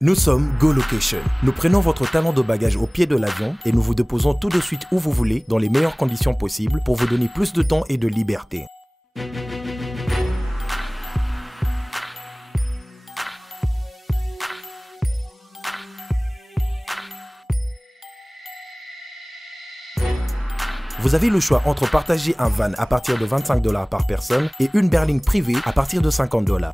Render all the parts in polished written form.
Nous sommes GoLocation. Nous prenons votre talon de bagage au pied de l'avion et nous vous déposons tout de suite où vous voulez, dans les meilleures conditions possibles pour vous donner plus de temps et de liberté. Vous avez le choix entre partager un van à partir de 25 $ par personne et une berline privée à partir de 50 $.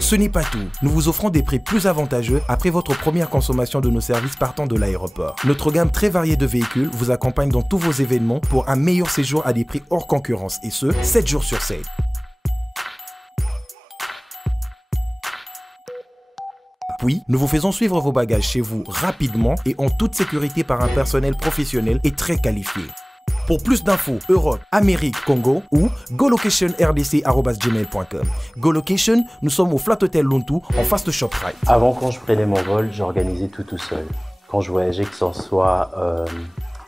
Ce n'est pas tout, nous vous offrons des prix plus avantageux après votre première consommation de nos services partant de l'aéroport. Notre gamme très variée de véhicules vous accompagne dans tous vos événements pour un meilleur séjour à des prix hors concurrence et ce, 7 jours sur 7. Puis, nous vous faisons suivre vos bagages chez vous rapidement et en toute sécurité par un personnel professionnel et très qualifié. Pour plus d'infos, Europe, Amérique, Congo ou golocation.rdc@gmail.com. GoLocation, nous sommes au Flat Hotel Lontu en face de ShopRite. Avant, quand je prenais mon vol, j'organisais tout seul. Quand je voyageais, que ce soit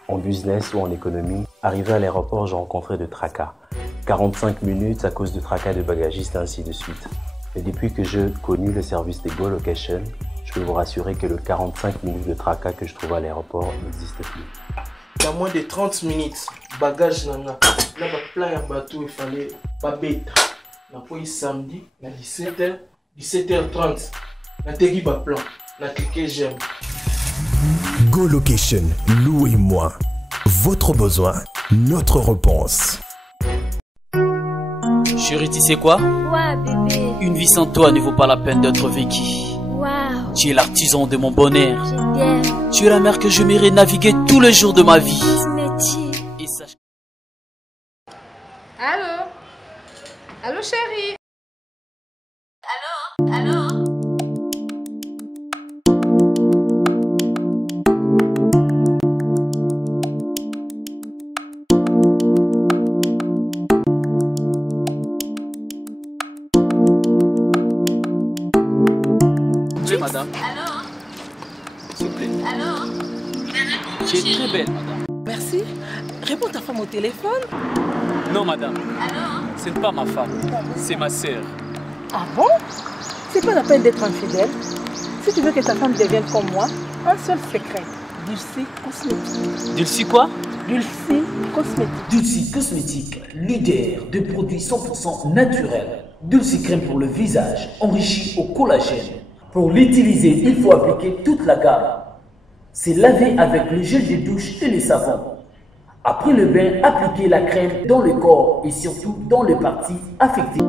en business ou en économie, arrivé à l'aéroport, je rencontrais de tracas. 45 minutes à cause de tracas de bagagistes et ainsi de suite. Et depuis que j'ai connu le service de GoLocation, je peux vous rassurer que le 45 minutes de tracas que je trouve à l'aéroport n'existe plus. Dans moins de 30 minutes, bagage nana, là plein de bateau, il fallait pas bête. On a samedi, à 17h, 17h30, on a tegui ba plan, on a cliqué j'aime. GoLocation, louez-moi. Votre besoin, notre réponse. Chérie, tu sais quoi? Ouais, bébé. Une vie sans toi ne vaut pas la peine d'être vécue. Waouh. Tu es l'artisan de mon bonheur. Je t'aime. Tu es la mer que je m'irai naviguer tous les jours de ma vie. Et sache... Allô? Allô, chérie? Allô? Allô? Madame. Allô? S'il vous plaît. Allô? Tu es très belle, madame. Merci. Réponds ta femme au téléphone. Non, madame. Allô? Ce n'est pas ma femme. C'est ma sœur. Ah bon? C'est pas la peine d'être infidèle. Si tu veux que ta femme devienne comme moi, un seul secret. Dulcie Cosmétique. Dulcie quoi? Dulcie Cosmétique. Dulcie Cosmétique, leader de produits 100% naturels. Dulcie crème pour le visage, enrichi au collagène. Pour l'utiliser, il faut appliquer toute la gamme. C'est laver avec le gel de douche et le savon. Après le bain, appliquez la crème dans le corps et surtout dans les parties affectées.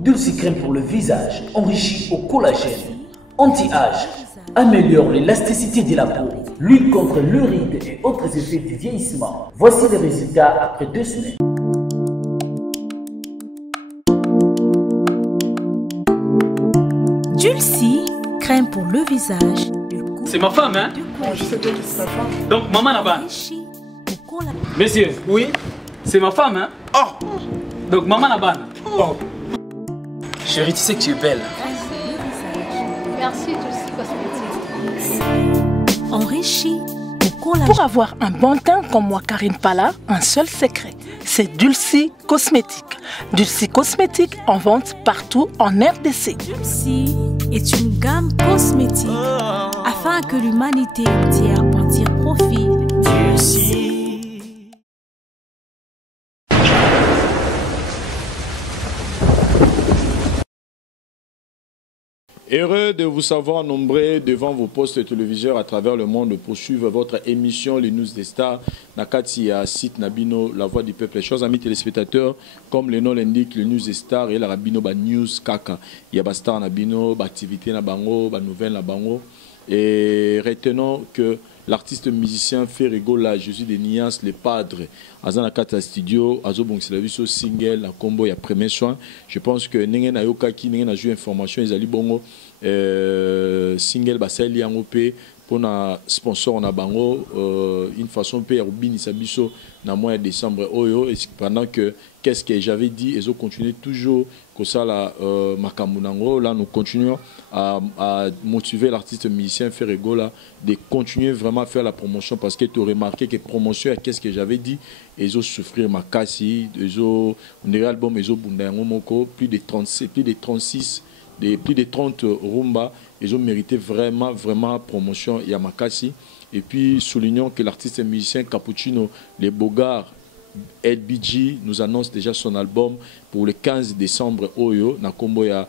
Dulcie crème pour le visage, enrichi au collagène. Anti-âge, améliore l'élasticité de la peau, lutte contre le ride et autres effets du vieillissement. Voici les résultats après 2 semaines. Dulcie, crème pour le visage. C'est ma femme, hein? Je sais que c'est ta femme. Donc, maman là-bas. Monsieur. Oui? C'est ma femme, hein? Oh! Donc, maman là-bas. Oh! Chérie, tu sais que tu es belle. Merci, Dulcie Cosmétique. Enrichi au collagène. Pour avoir un bon teint comme moi, Karine Pala, un seul secret. C'est Dulcie Cosmétique. Dulcie Cosmétique en vente partout en RDC. Dulcie est une gamme cosmétique afin que l'humanité entière en tire profit. Dulcie. Heureux de vous savoir nombreux devant vos postes téléviseurs à travers le monde pour suivre votre émission Les News des Stars. Nakati à site Nabino, la voix du peuple. Chers amis téléspectateurs, comme le nom l'indique, les News des Stars et la Rabino ba News Kaka. Il y a ba star Nabino, ba activité na bango, ba nouvelle na bango. Et retenons que l'artiste musicien fait rigoler Jésus de Nias, le padre, Azana Kata Studio, Azo Bongsilaviso single, la combo, il y a premier soin. Je pense que Nengen Ayoka qui Nengen a joué information, ils allaient bongo single Basali Angopé, pour na sponsor na bango une façon peut Rubini Sabiso na mois de décembre oyo, et pendant que qu'est-ce que j'avais dit, ils ont continué toujours que ça la Makamunango. Là nous continuons à motiver l'artiste musicien Ferrego là de continuer vraiment à faire la promotion, parce que tu as remarqué que promotion qu'est-ce que j'avais dit, ils ont souffrir ma cassi, ils ont on dirait album ils ont bundango moko plus de 36 plus de 36 plus de 30 rumba, ils ont mérité vraiment promotion Yamakasi. Et puis soulignons que l'artiste musicien Cappuccino Les Bogards LBG nous annonce déjà son album pour le 15 décembre Oyo Nakombo ya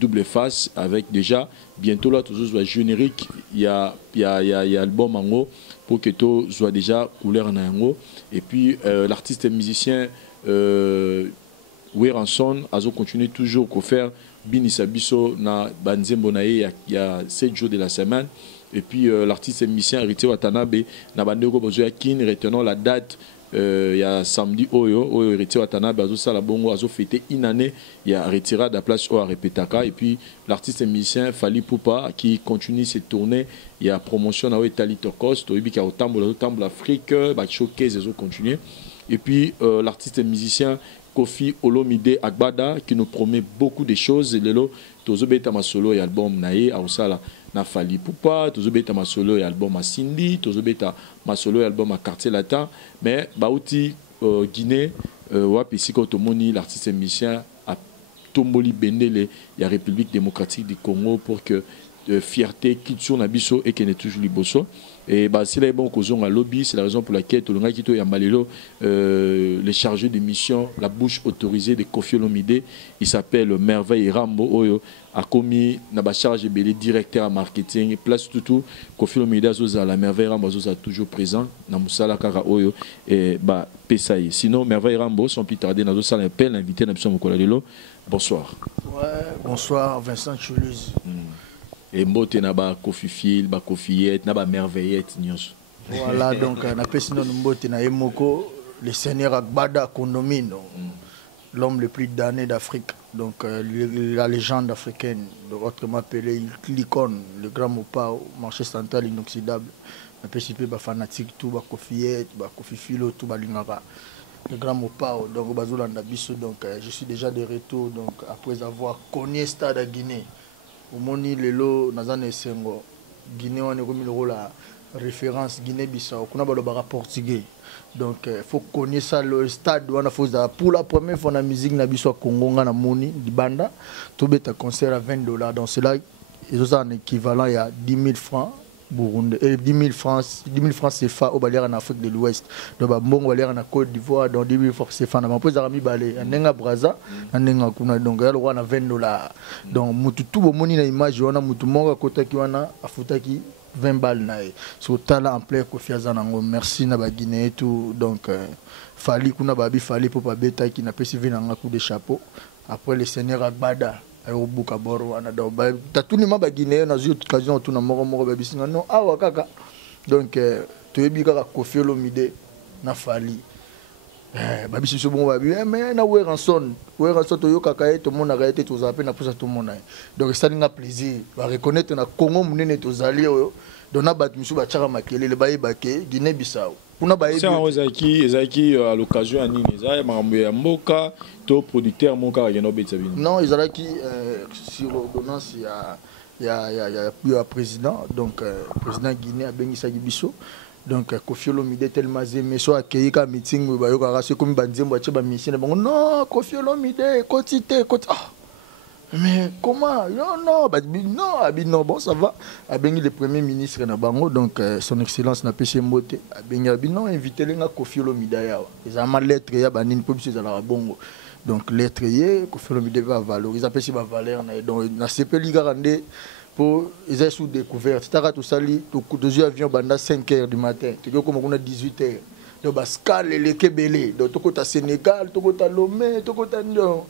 double face, avec déjà bientôt là toujours le générique, il y a album en haut pour que tout soit déjà couleur en haut. Et puis l'artiste musicien Weranson a continué toujours à faire Binisa Biso na Banzembo nae il y a 7 jours de la semaine. Et puis l'artiste musicien Héritier Watanabe na bandeko bozoya kin, retenons la date. Il y a samedi Oyo Héritier Watanabe azo sala bongo azo fêter une année, il y a retiré de la place à Repetaka. Et puis l'artiste musicien Fali Poupa qui continue ses tournées, il y a promotion na Itali Tokost obi ka otambola Afrique ba showcase azo continuer. Et puis l'artiste musicien Kofi Olomide Agbada qui nous promet beaucoup de choses. Lelo tozobeta masolo et album nae ausala na Fali Poupa, tozobeta masolo et album à Cindy, tozobeta masolo et album à Quartier Latin. Mais bauti Guinée wapi siko tomoni l'artiste musicien a tomboli bendele ya République démocratique du Congo pour que fierté kitso na biso et que ne toujours liboso. Et bah c'est là bon causons à lobby, c'est la raison pour laquelle tout le monde qui est Malelo les chargés de mission, la bouche autorisée de Kofi Olomide, il s'appelle Merveille Rambo Oyo a commis na ba charge belé directeur à marketing, place tout Kofi Olomide azoza la Merveille Rambo azoza toujours présent na musala kaka Oyo et bah pesaï. Sinon Merveille Rambo sans plus tarder na zosa l'appel invité na biso mokola lelo. Bonsoir. Ouais, bonsoir Vincent Choulouz. Et mbote na ba Kofi Fil, ba Kofiette, na ba Merveillette nyonso. Voilà, donc na pesi non mbote na Emoko, le seigneur Agbada Kondomino, l'homme le plus damné d'Afrique. Donc la légende africaine, autrement appelé l'icône, le grand Mopa au marché central inoxydable. Na pesi pe ba fanatique tout ba Kofiette, ba Kofi Filo tout ba lingara. Le grand Mopa donc bazolanda biso, donc je suis déjà de retour donc après avoir cogné Stade à Guinée. Au moni lelo nazane sengo Guinée on est comme la référence Guinée-Bissau kuna balobaka portugais, donc faut connaître ça le stade on a fait pour la première fois na musique na biso Congo na moni di banda to beta concert à $20, donc c'est là ils ont un équivalent il y a 10 000 francs Burundi et 10 000 francs CFA au Balear en Afrique de l'Ouest, donc bon Balear en Côte d'Ivoire, donc 10 000 francs CFA na mapoz arami balé nenga braza nenga kuna, donc ya roi na $20, donc mutu tout bo moni na image wana mutu monga kota ki wana afutaki 20 balles na so tala en plein Kofi Azanango. Merci na ba Guinée et tout, donc Fali kuna babi Fali pour pas beta qui na pesi vina nga coup de chapeau après le seigneur Agbada au Bukaboro ana do ba tatuni ma ba Guinée na zut occasion tout na moko ba bisinga non awa kaka, donc to yebi kaka Kofi Olomide na Fali babi si bon babi mais na Weranson to yo kaka to mona ka été to zape na posa to mona, donc ça ninga plaisir ba reconnaître na Congo munene to zali oyo dona bat misu ba chaka makelele ba yebake Guinée-Bissau kuna ba yebi ezaki à l'occasion ani ezaya mambo ya mboka to producteur moka ya no betabini. Non ils qui sur ordonnance il y a président, donc président Guinée a bengi sa biso, donc Kofi Olomide tellement aimé so accueilli ka meeting ba yo ka se comme banzembo ache ba mission bon non Kofi Olomide quotité mais comment non bon ça va abengi le premier ministre na bango, donc son excellence na pc mbote abengi non invité lenga Kofi Olomide ya ezama lettre ya banini po biso za la bongo, donc lettre ye Kofi Olomide va valoriser pesi ba valeur na, donc na sepeli garande pour ils ont sous découverte tara tout sali to deux avions banda 5h du matin tu comme on a 18h donc bascal les kebele donc to kota Sénégal to kota Lomé to kota non.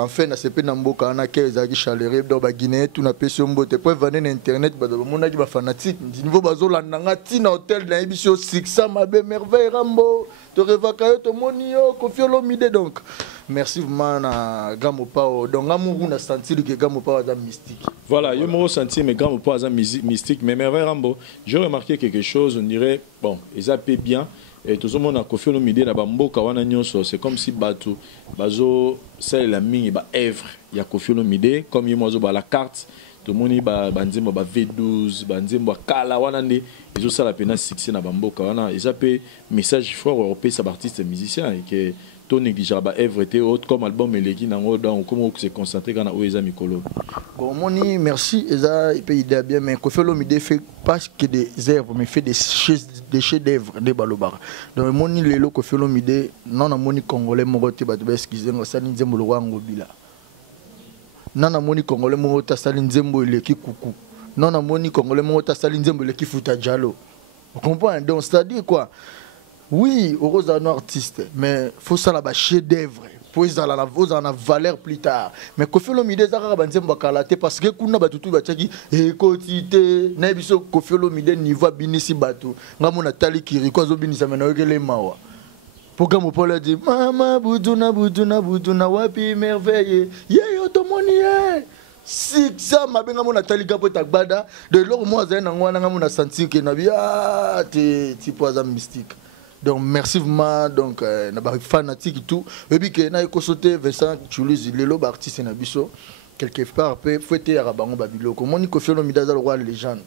Enfin, na sepe na mboka na ke ezaki chaleur do ba Guinée tout na pesi mbote po vendre na internet ba mona ki ba fanatique niveau bazolanda nga tina hôtel na ebiso 600 mabe Merveille Rambo to revaka yo to moni yo Kofi Olomide, donc merci vraiment à Gamopao. Donc, on a senti que Gamopao est mystique. Voilà, je me ressenti, mais Gamopao est mystique. Mais Merveille Rambo, j'ai remarqué quelque chose, on dirait, bon, ils appellent bien. Et tout le monde a confié le midi, c'est comme si Bato, Bazo, c'est la mine, Èvre, il y a confié le midi, comme il y a la carte. Tout le monde a V12, Kala, ils ont ça la peine à succès dans Bamboka. Ils appellent message fort européen, c'est artiste musicien et que tout négligeable Èvre était autre comme album et les qui n'ont comment se concentrer quand on est Mikolo. Bon, moni merci, Eza il peut aider bien, mais Kofi Olomide fait pas que des œuvres, mais fait des chefs-d'œuvre de Balobar. Donc moni lelo Kofi Olomide non na moni congolais morote ba to excuser ngo sali nzembo lo wango bila. Non na moni congolais morote sali nzembo le ki kuku. Non na moni congolais morote sali nzembo le ki futa jalo. Vous comprenez? Donc c'est-à-dire quoi? Oui, heureusement un artiste, mais faut ça la chef-d'œuvre. Pour ils en a valeur plus tard. Mais Kofi Olomide zaka banzemba kalate parce que kuna batutu bachaki ekotite na biso Kofi Olomide niveau binisi batu. Ngamona tali kiri kwa zo binisa mena okele mawa. Programme pour le dire mama buduna wapi merveille. Ye otomoni ye. Si ça m'a bien mon Nathalie Gapota Gbada de l'or moi zay na ngwana ngamona sentir que na bia ti poison mystique. Donc merci vraiment donc na ba fanatique tout et puis que na ekosote Vincent Chuluzi lelo ba artiste na biso quelque part peut fouetter arabango babiloko moni Kofi Olomide za le roi légende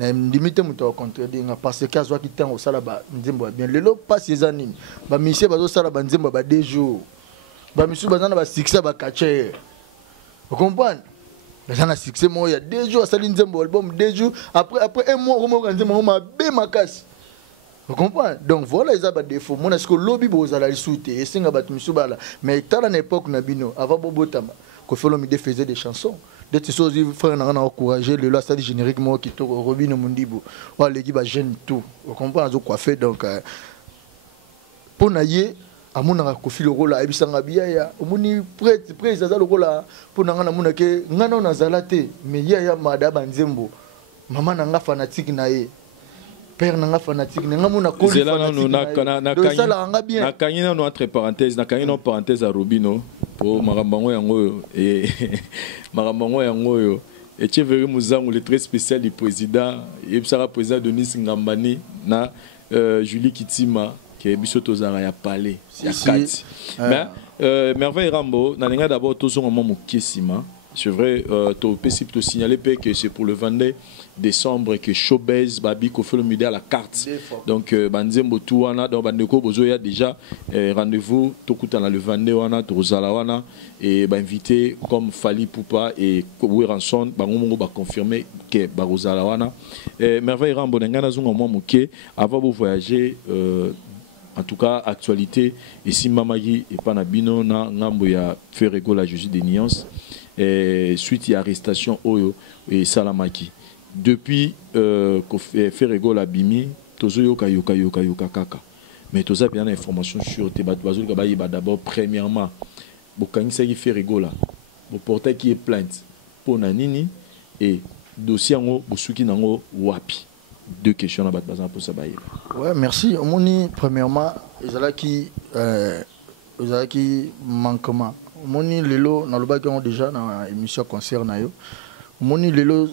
na limite muto contredire parce que azwa ki temps au sala ba nzembo bien lelo pas ces années ba monsieur bazo sala ba nzembo ba 2 jours ba monsieur bazana ba succès ba catcher vous comprenez les gens a succès moi il y a 2 jours sali nzembo album 2 jours après un mois on nzembo ma be makasi. Vous comprenez? Donc voilà les abats défauts. Mon est-ce que lobby bozala souté et singa bat misubala. Mais à l'époque nabino avant Bobotama, Kofi Olomide faisait des chansons. Des choses frère n'a encouragé le là ça dit génériquement qui to Robin Mundibo. Voilà l'équipe a gêne tout. Vous comprenez quoi fait donc pour naïe à mon Kofi le rôle à ebisanga biya omoni prêtre ça le rôle pour nanga mona ke ngana na zalate mais ya madaba nzembo maman nanga fanatique naïe. Père nanga fanatique nanga mona ko na kanyina no entre parenthèses na kanyina parenthèse à Robino pour marambango yango et marambango yango yo et Thierry Muzangu le très spécial du président et sera président Denis Ngambani na Julie Kitima qui est biso tozara ya palais ya kati mais Merveille Rambo na ninga d'abord tozo ngamo mukisima. C'est vrai, tu peux signaler que c'est pour le 22 décembre que Showbiz Babi Kofi Olomide à la carte. Donc, Banzembo Touana, donc Bandeko Bozoya déjà rendez-vous tout le 22 wana, Tozalawana et invité comme Fali Poupa et Koboué Ranson, Bangomongo va confirmer que Barozalawana. Merveille Rambo Nengana Zunga Mouké, avant de voyager. En tout cas, actualité, ici Mamagi et Panabino, Nambo ya Ferrego la justice des nuances. Suite à l'arrestation Oyo et Salamaki. Depuis Ferrego la Bimi, Tozo yoka kaka. Mais Toza bien l'information sur Tebat Bazou Gabaïba d'abord premièrement. Bokani Sagi Ferrego là. Bo portail qui est plainte pour Nanini et dossier en Bosuki Nango Wapi. 2 questions à Bazan pour Sabaï. Ouais, merci. Omoni premièrement, Ezalaki manquement. Moni lelo na loba qui ont déjà dans émission concert na yo. Moni lelo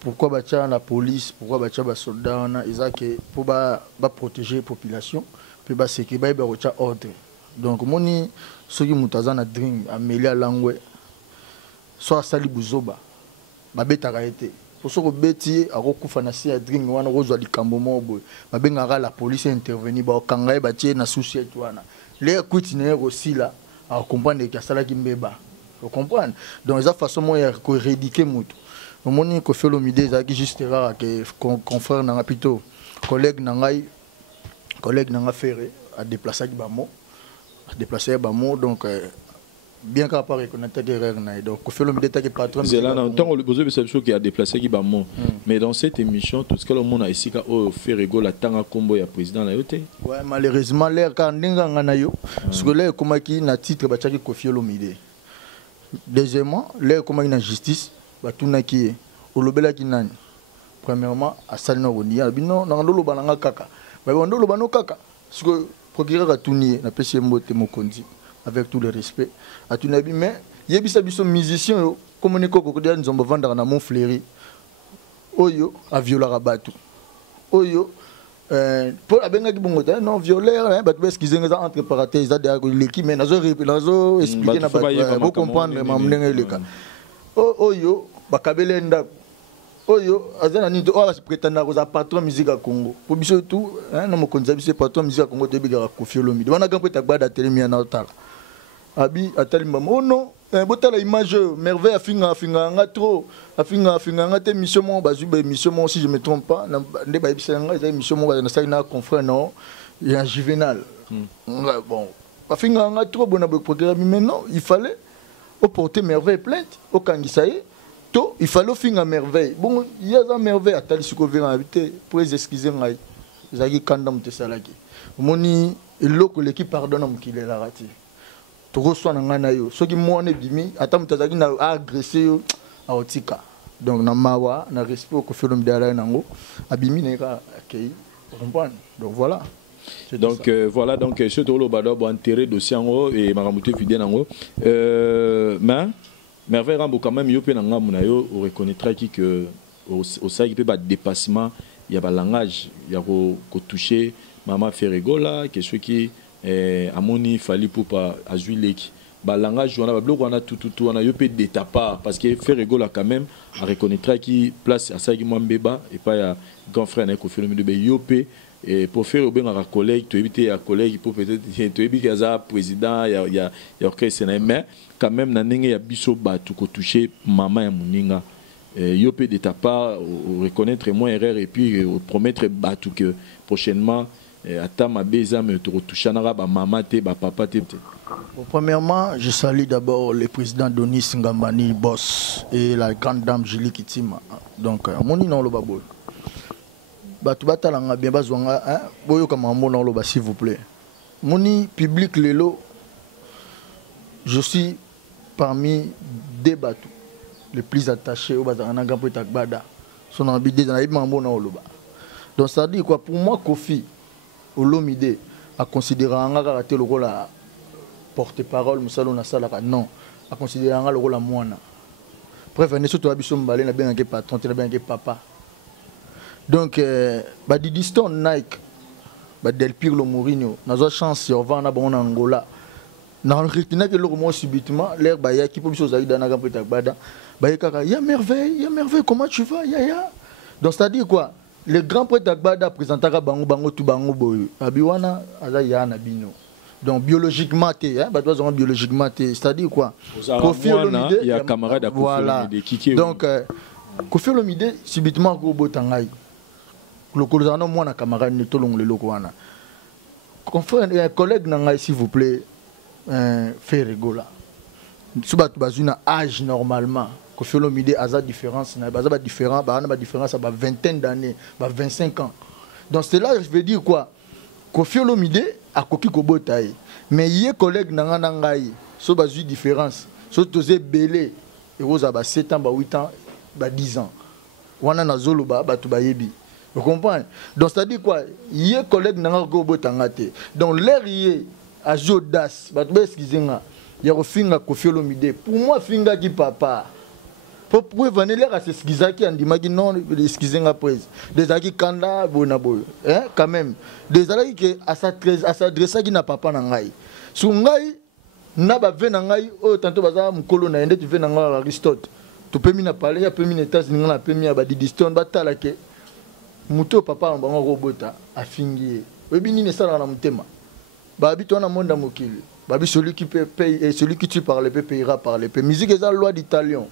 pourquoi batia la police, pourquoi batia ba soldats na ezake pour ba protéger la population, puis ba sécurité ba recha ordre. Donc moni soki mutaza na dream amelia langwe soit sali buzoba ba beta raité. Pour ce que beti akokufa na si dream wana rozwa likambo mobo ba bengara la police intervenir ba kangaye batie na souci wana. Les coutinere aussi là à comprendre que ça là qui mbeba. Vous comprenez? Donc esa façon moya ko éradiquer mutu. Omoni Kofi Olomide za ki juste rare que confrère na plutôt collègue nanga ferré a déplacer bamo donc bien qu'à part reconnaître erreur na donc Kofi Olomide ta que patron c'est là dans temps le besoin de cette chose qui a déplacé qui bamo mais dans cette émission tout ce que le monde a ici au Ferrego la tanga combo ya président na yote ouais malheureusement l'air quand ndinga ngana yo parce que l'air comme qui na titre ba tchaki Kofi Olomide deuxièmement l'air comme qui na justice ba tuna ki olobela ki nani premièrement asali na ronia bino na ndolo bananga kaka ba ndolo bano kaka parce que procureur a tuni na pesi mbote mokonzi avec tout le respect. Atunabi, mais yebisa biso musicien comme on est kokodia nous on vendre na mon fléri. Oyo a violer abatu. Oyo pour abenga ki bongo non violeur hein batu excusez nga entre parenthèses da l'équipe mais nazo expliquer na batu pour comprendre mamnenge leka. Oyo bakabele ndako. Oyo azana ni o se prétendre ko za patron musique à Congo. Pour biso tout hein na mokonza biso patron musique à Congo de biga Koffi Olomide. Wana gampo tagbada telemi na otala. Abi atali mama oh non botala image merveille afinga nga trop afinga nga te mission mon bazuba mission mon si je me trompe pas nde ba ebisa nga za mission mon na sa na confrère non il y a Juvenal bon afinga nga trop bon na programme mais non il fallait au porter merveille plainte au kangisaye to il fallait finga merveille bon il y a za merveille atali siko vient habiter pour excuser ngai zaki kanda mtesalaki moni eloko l'équipe pardonne mukile la rati to reçoit na yo soki mone bimi ata mutazaki na agresser yo aotika donc na mawa na respect au Koffi Olomide ala nango abimi na ka akei comprendre donc voilà donc voilà donc ce tolo bado bo enterrer dossier ngo et maramuté fidèle nango mais merveille rambo quand même yo pe na ngamu na yo on reconnaîtra que au ça qui peut ba dépassement il y a ba langage il y a ko toucher maman Ferregola que ce qui amoni fali pour pas azuileki ba langage on a bloc on a tout on a yopé d'état part parce que Ferregola quand même a reconnaîtra qui place à ça qui moi mbeba et pas ya grand frère Koffi Olomide be yopé et pour faire au bien à collègue tu éviter à collègue pour peut-être tu éviter à président il y a orchestre mais quand même na ndenge ya biso ba tout ko toucher maman ya muninga yopé d'état part reconnaître moins erreur et puis promettre ba tout que prochainement Premièrement, je salue d'abord le président Donis Ngambani Boss et la grande dame Julie Kitima. Donc, mon nom le babou. Batubata langa bien bazwanga hein boyo kama mon nom le s'il vous plaît. Moni public lelo. Je suis parmi des bateaux les plus attachés au bazana gampo takbada. Son ambide dans ibma mon nom le ba. Donc ça dit quoi pour moi Koffi Olomide a considéré un le rôle à porte-parole, non, a considéré le rôle à moine. Bref, on est surtout habitué à bien un patron, bien un papa. Donc, Didi Stone Nike, Del Pirlo Mourinho, n'a pas chance si on va en Angola. N'a rien que le moment subitement, l'air baya qui peut chose à dans la gampe takbada, ya merveille, comment tu vas, ya. Donc, c'est-à-dire quoi? Le grand prêtre d'Agbada présentera bango tout bango boyo. Abiwana azaya na bino. Donc biologiquement biologiquement c'est-à-dire quoi? Koffi Olomide, il y a camarade à Koffi Olomide qui donc Koffi Olomide subitement ko botangai. Le colonel moi na camarade ne tolong le loko wana. Confrère un collègue nangai s'il vous plaît Ferregola. Suba bazuna âge normalement. Koffi Olomide a sa différence, différent, différence à 20 d'années, 25 ans. Donc c'est là je veux dire quoi? Koffi Olomide a koki kobotaye. Mais il y a collègue nanganangai, so bazu différence. So tozé belé, et vous avez 7 ans, 8 ans, 10 ans. Wana na zolo ba tu bayebi. Vous comprenez? Donc c'est à dire quoi? Il y a collègue nangangai kobotangate. Donc l'air y a audace, excusez-moi. Il y a finga Koffi Olomide. Pour moi finga qui papa. Pour venir à ce qui en dit non, excusez-moi, des amis kanda bonaboy, hein, quand même, des amis qui à s'adresser qui n'a pas nangai. Sungai n'a pas vu nangai, oh tantôt baza mukolo na ende tu veux nangai Aristote. Tu peux m'y parler, tu peux m'y états n'inga la premier abadi diston batala ke muto papa en bango robota a fingier. Webi ni nesala na mutema. Babi toi na monde mokili. Babi celui qui paye et celui qui tue par les paix payera par les paix. Musique est la loi d'Italien.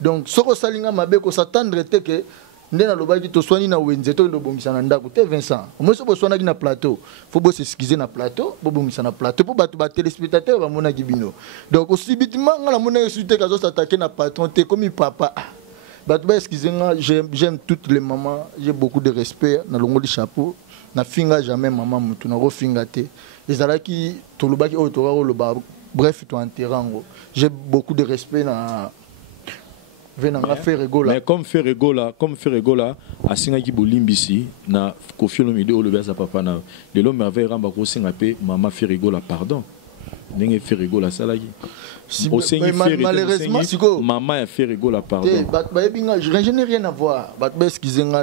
Donc, ce que salinga mabe ko s'attendre te que ndena lobaki to soigner na wenze to ndo bongisa na ndako te Vincent. Moi so bo soigner na plateau, faut bo s'excuser na plateau, bo bongisa na plateau pour ba téléspectateurs ba mona gibino. Donc aussi bitement ngala mona suite ka zo s'attaquer na patron te comme papa. Ba to ba excuser nga j'aime toutes les mamans, j'ai beaucoup de respect na longo du chapeau, na finga jamais maman mutu na ro finga te. Les alaki to lobaki o to ro lo ba bref to enterrango. J'ai beaucoup de respect na mais comme Ferregola a singaki bolimbisi na Koffi Olomide o le basa papa na de l'homme avait ramba ko singa pe maman Ferregola pardon ndenge fait rigola salaki malheureusement maman a fait rigola pardon je n'ai rien à voir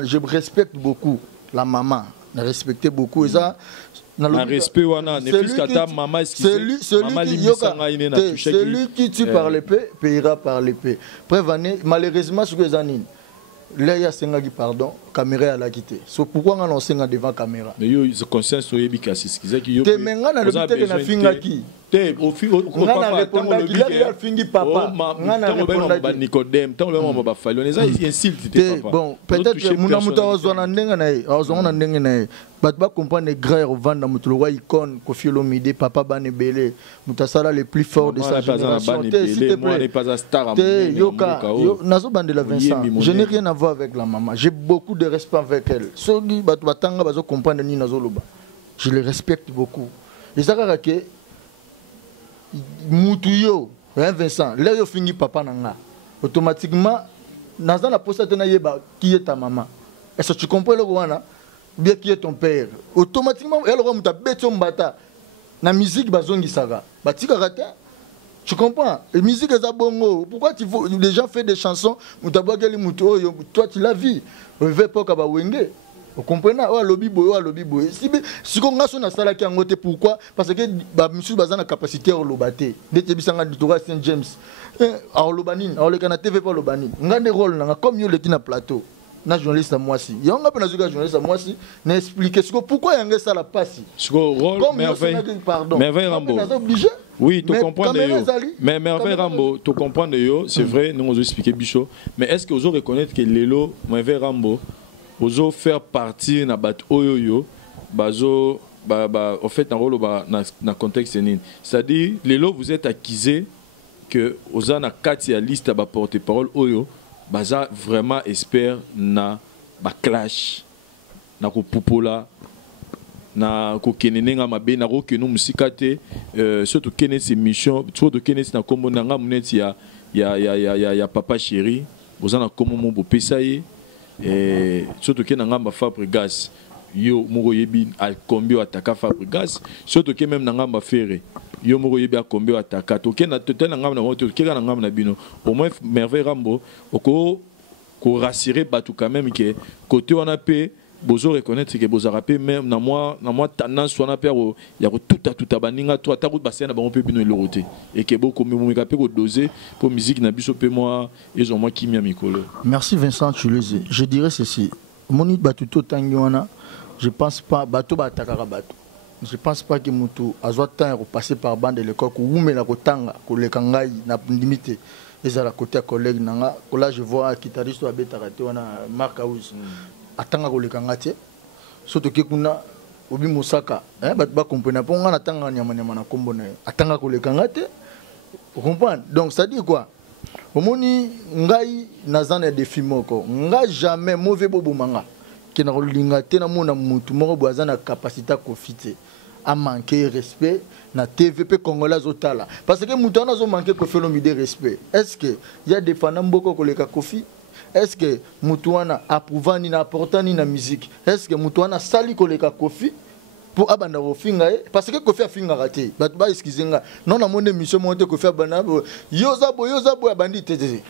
je respecte beaucoup la maman je respecte beaucoup et ça respect wana ne fils kata maman excusez celui qui tue par l'épée payera par l'épée preuve malheureusement ce que les années là il y a sengaki pardon caméra à la quitté so pourquoi on enseigna devant caméra mais yo ce conscience so yebi kasi skiza ki yo te menga na le biteke na fingaki te au papa répondaki là fingi papa ngana répondaki ba Nicodème tant le ba fallo les insulte te papa bon peut-être muna muta ozona ndenga na ye ozona ndenga na ye bat ba comprendre gré vanda mutulo wa icône Koffi Olomide papa banebele mutasala le plus fort de sa génération s'il te plaît te yoka nazo bandela Vincent je n'ai rien à voir avec la maman j'ai beaucoup de respect avec elle soki bat batanga bazo comprendre ni nazo loba je le respecte beaucoup et ça que mutuyo Vincent là yo fingi papa nanga automatiquement naza na posa tena yeba qui est ta maman est-ce que tu comprends le wana bien qui est ton père automatiquement elle aura muta beto mbata na musique bazongi saga batika rata tu comprends et musique za bongo pourquoi les gens font des chansons mutabwa keli mutu oyo toi tu la vis veut pas ka ba wenge vous comprenez oh lobby boy si ko ngaso na sala ki ngote pourquoi parce que ba monsieur baza na capacité au lobaté ndete bisanga ditora Saint James au lobanine au le kana TV pas lobanine ngande rôle na comme yo le na plateau na journaliste moi si yonga pe na zuka journaliste moi si na expliquer pourquoi yanga ça la passe siko rôle merveille Rambo oui, tu comprends mais merveille Rambo, tu comprends c'est vrai, nous on expliquer bicho, mais est-ce que vous reconnaître que Lelo merveille Rambo ozo faire partie na bat oyoyo bazo en fait en rôle na contexte nini c'est-à-dire Lelo vous êtes accusé que oza na kati ya liste ba porte-parole oyo baza vraiment espère na ba clash na ko popola na ko kenenenga mabe na ko kenu musika te surtout kene ces missions surtout kene na kombo nanga muneti ya papa chéri oza na komo mo bo pesaye et surtout que nangamba Fabregas yo moko yebi al combien ataka Fabregas surtout que même nangamba Ferré yo moko yebi a combien ataka to ke na totel nangamba na moto ke nangamba na bino au moins merveille Rambo ko rassurer batu quand même que côté on a paix bozo reconnaître que bozo rapper même na moi tendance on a peur ya ko tout baninga to ta route basena ba on peut bino loroté et que beaucoup me capé ko doser pour musique na biso pe moi ils ont moi qui mia mikolo. Merci Vincent Chuleze. Je dirais ceci moni batuto tangiwana je pense pas bato batakaka bato je pense pas que mutu azwa temps repasser par bande de l'école ko umela ko tanga ko le kangai na limité les à la côté collègue nanga là je vois guitariste wa betarate wana Mark House atanga ko le kangate surtout que kuna obi musaka ba comprendre pas on atanga nyama na kombo na atanga ko le kangate vous comprenez donc ça dit quoi omoni ngai nazana défi moko nga jamais mauvais bobo manga qui na linga te na mona mutu moko boza na capacité ko fiter a manquer respect na TVP congolais otala parce que mutu na zo manquer ko faire le respect est-ce que il y a des fans mboko ko le Koffi est-ce que mutuana approuvant ni important ni na musique est-ce que mutuana sali ko le Koffi pour abanda ofinga parce que Koffi a finga raté ba excusenga non na mon émission monte Koffi abanda yozabo abandi tete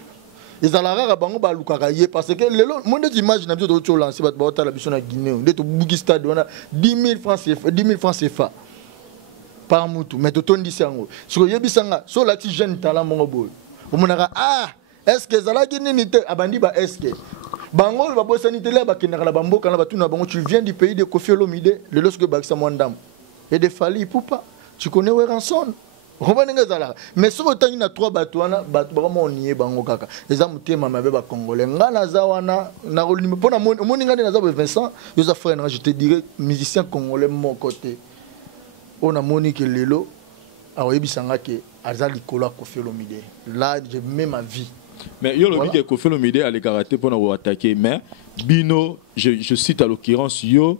ezalaka bango ba lukaka ye parce que lelo monde d'image na biso to lancer ba otala biso na Guinée ndeto buki stade wana 10 000 francs CFA par mutu mais to tondisi yango so yebisanga so lati jeune talent mongo boy omonaka est-ce que zalaki nini te abandi ba est-ce que bango ba bosani te la ba kinaka la bamboka na batuna bango tu viens du pays de Koffi Olomide le lorsque bakisa mwandam et de Fally Ipupa tu connais Weranson Robaninga zala mais so tangi na 3 batwana batu ba mo nié bango kaka eza mutema mabe ba congolais ngana za wana na rolime pona moni ngane na za Vincent yoza frère je te dirais musicien congolais mon côté on a moni que lelo a yebisanga ke azali kola Koffi Olomide là je mets ma vie. Mais yo lobi que Koffi Olomide a les karaté pour nous attaquer mais bino je cite à l'occurrence yo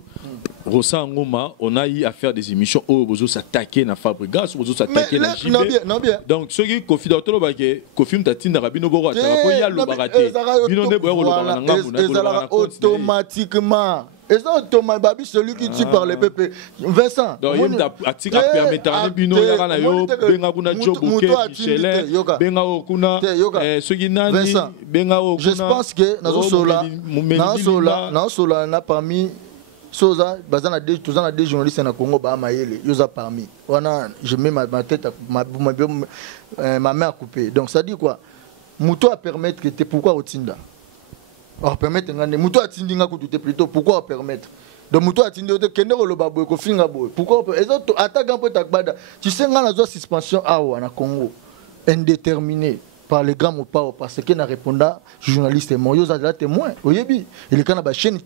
Rosa Ngoma on a eu à faire des émissions où bozo s'attaquer na Fabregas bozo s'attaquer na JB donc ceux qui Koffi d'autres ba que Koffi mtatinda rabino boro ataka ko ya lo baraté bino ne boyo lo bana ngam na automatiquement Et ça, Thomas Babi, celui qui tue par les pépés. Vincent. Donc, il y a un petit permettant de bino, il y a un yo, benga kuna Joboke, Michelin, benga okuna, Suginani, benga okuna. Je pense que dans Sola, on a parmi Soza, tous on a des journalistes na Congo, Bahamayele, ils ont parmi. Je mets ma tête, ma main à couper. Donc ça dit quoi? Mouto a permettre que tu pourquoi au Tinda? Alors permettre Mouto a Tindinga que plutôt pourquoi permettre? Donc Mouto a Tindé de Kendero le babo ko finga boy. Pourquoi les autres attaquent un peu Takbada? Tu sais nga la suspension à Congo indéterminée par les grands mots parce que na répondant journaliste moyo za la témoin. Oyebi, il est kana ba chaîne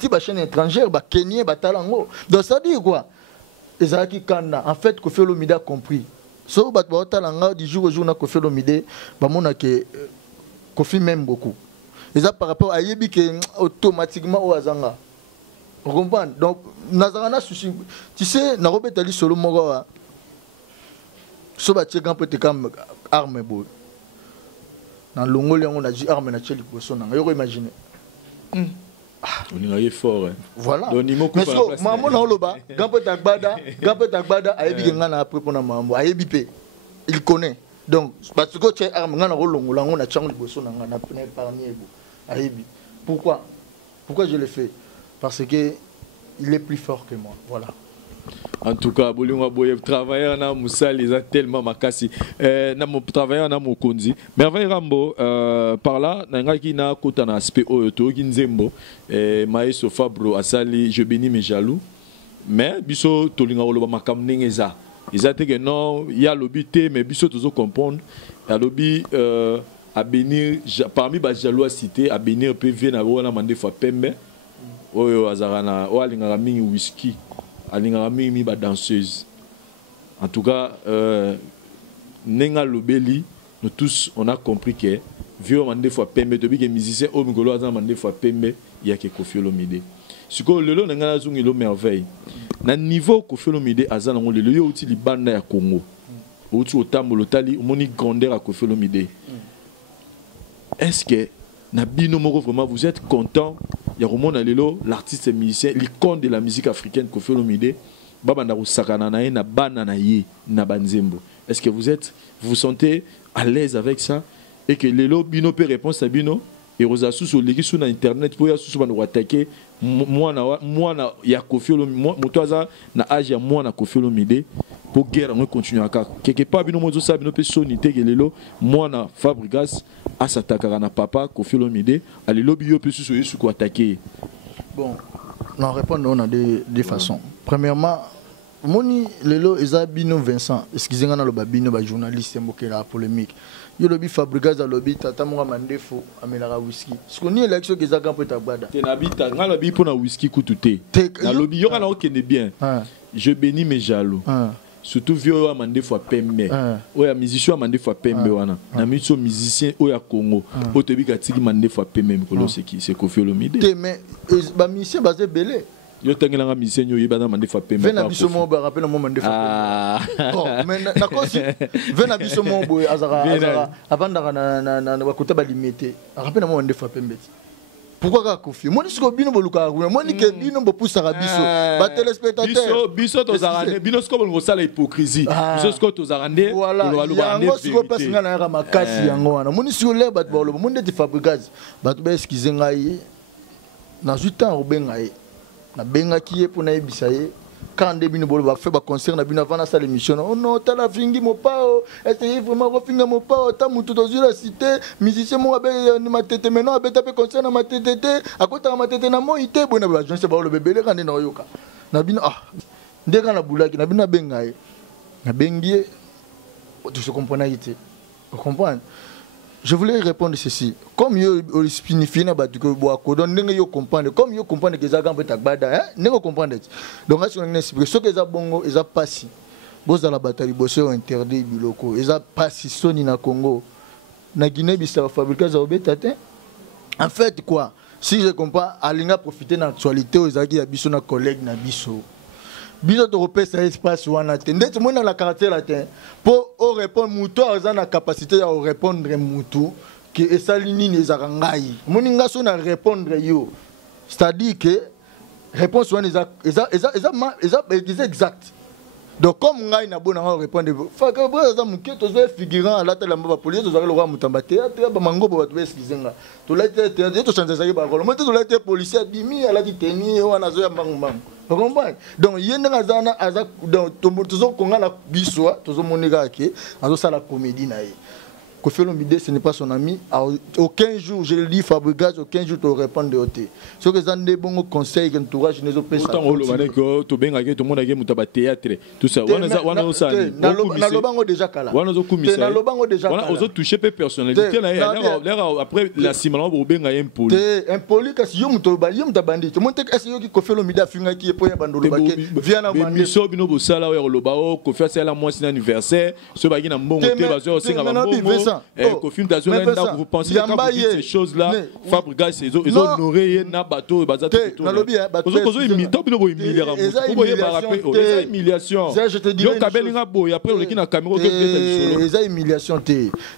étrangère ba Kenyan ba talango. Donc ça dit quoi? Ezaki kana en fait Koffi Olomide a compris. So ba talanga du jour au jour na Koffi Olomide ba mona que Koffi m'aime beaucoup. Et ça par rapport à Yebi qui automatiquement au Azanga. Vous comprenez? Donc, Nazarana souci. Tu sais, Narobe Tali solo Mogoa. Soba Tchegan peut être comme arme. Dans l'Ongolien, on a dit arme na Tcheli Poisson. Vous imaginez? On est fort. Voilà. Mais so, maman na Oloba, Gampo Tagbada, Ayebi Gengana après pour na mambo. Ayebi P. Il connaît. Donc, parce que tu es arme, on a Tchang Poisson, on a pris parmi Ayebi. Pourquoi je le fais? Parce que il est plus fort que moi. Voilà. En tout cas, travailler na Moussal, ils ont tellement makasi. Na mon travailleur na mon konzi. Merveille Rambo par là, nanga ki na kota na aspect oyoto kinzembo. Maïso Fabro asali, je bénis mes jaloux. Mais biso tolinga oloba makam nengeza. Ils ont dit que non, il y a l'obité, mais biso toujours comprendre. Il y a l'obi à bénir parmi les jaloux cité à bénir peut venir à wana mande fois pembe. Oyo azarana o alingaka mingi whisky alingaka mingi ba danseuse. En tout cas nenga lobeli nous tous on a compris que vieux mande fois pembe to bi que musicien o mingolo azana mande fois pembe il y a que Koffi Olomide. Siko lelo nenga na zungi lo merveille. Na niveau Koffi Olomide azana ngo lelo yo uti libanda ya Congo. Uti otambo lotali moni grandeur à Koffi Olomide. Est-ce que Nabino Moro vraiment vous êtes content? Il y a Roman Alelo, l'artiste musicien, l'icône de la musique africaine Koffi Olomide. Babandaru Sakananae na bananaye na banzembo. Est-ce que vous vous sentez à l'aise avec ça et que Lelo Bino peut répondre à Bino et Rosasu sur les sur internet pour y attaquer moi na ya Koffi Olomide moi motoza na âge ya moi na Koffi Olomide pour guerre on continue à quelque part Bino mozo sa Bino peut soniter que Lelo moi na Fabregas à s'attaquer na papa Koffi Olomide à Lelo bio peut sur quoi attaquer. Bon, non répondre on a des façons. Premièrement Moni Lelo eza Bino Vincent excusez-moi na lo babino ba journaliste mboke la polémique. Yo lobi Fabregas a lobi tata monga mandefo amelara whisky. Ce qu'on y élection que zaka peut tagbada. Te nabita nga lobi pour na whisky kututé. Na lobi yo kana okende bien. Je bénis mes jaloux. Surtout vieux amandefo pembe. Oya musicien amandefo pembe wana. Na miso musicien oya Congo. Otebi katiki mandefo pembe mikolo c'est Koffi Olomide. Te mais ba musicien basé belé. Yo tangela nga musicien yo yebana mandefo pembe. Vena biso mo ba rappelle mo mandefo pembe. Bon, mais na kosi vena biso mo boy azara abandaka na bakota ba limité. Rappelle mo mandefo pembe. Pourquoi ka Koffi? Moi nisiko bino boluka kuna. Moi nike bino bopusaka biso. Ba téléspectateurs. Biso tozarande bino siko bongo sala hypocrisie. Biso siko tozarande. Voilà. Yango siko pasi nga na makasi yango wana. Moi nisiko le bat ba lobo. Moi ndeti Fabregas. Bat ba excuse ngai. Na 8 ans obenga ye. Na benga kiye pour na ebisa ye. Quand des bino bolo ba fait ba concert na bino avant na salle émission. Oh non, ta la fingi mo pao. Est-ce que vraiment ko finga mo pao ta mutu tozu la cité musicien mo abe ni matete maintenant abe taper concert na matete akota na matete na mo ité bona ba jeune se ba lo bebele quand na yoka. Na bino ndeka na bulaki na bino benga ye. Na bengie tu se comprends ité. Vous comprenez? Je voulais répondre ceci. Comme vous signifiez que comprendre, comme vous comprenez que ça peut être bada, vous comprenez. Donc, ce que ça bongo, ils ont passé. Vous dans la bataille, vous avez interdit les locaux. Ils ont passé Sony na Congo. Na Guinée, ils ont fabriqué ça au bétatin. En fait, quoi? Si je comprends, Alinga profiter de l'actualité, ils ont dit à Bisso, nos collègues, na Bisso. Biso to repère ça espace wana te ndeti mona la caractère latin pour répondre muto a na capacité à répondre muto que esali nini ezaka ngai moninga so na répondre yo c'est-à-dire que réponse wana eza exact. Donc comme ngai na bona répondre faka boza muke to zo figurant ala tala mba police to zo le roi mutamba théâtre ba mangobo ba to excusenga to la théâtre to changer ça ba ko mo to la théâtre policier dimi ala di teni wana zo ya mbangumbangu. Vous comprenez? Donc yenda ngazana aza donc to zo konga na biso to zo monika ke azo sala comédie na ye. Kofi Olomide, ce n'est pas son ami. Aucun jour, je le dis, Fabregas, aucun jour, tu réponds de haute. Ce que ça n'est bon conseil, que tu je ne sais pas. Pourtant, on le que tout le monde a gagné au théâtre. Tout ça. On a déjà calé. On a déjà calé. On a touché peu personnel. Après, la simulation, on a gagné un poli. Un poli, parce que yo muta bandit. Tu montes que c'est Kofi Olomide a fini qui est pour y bandolo baké. Viens à moi. Mais so bino bosala o lobao, Kofi c'est la mois c'est anniversaire. Ce bagui na mbongo te bazo singa mbongo. Vous pensez que quand vous dites ces choses-là, Fabregas, ils ont honoré un bateau et bateau. Humiliation. Je te dis. Après, on est dans la caméra. C'est humiliation.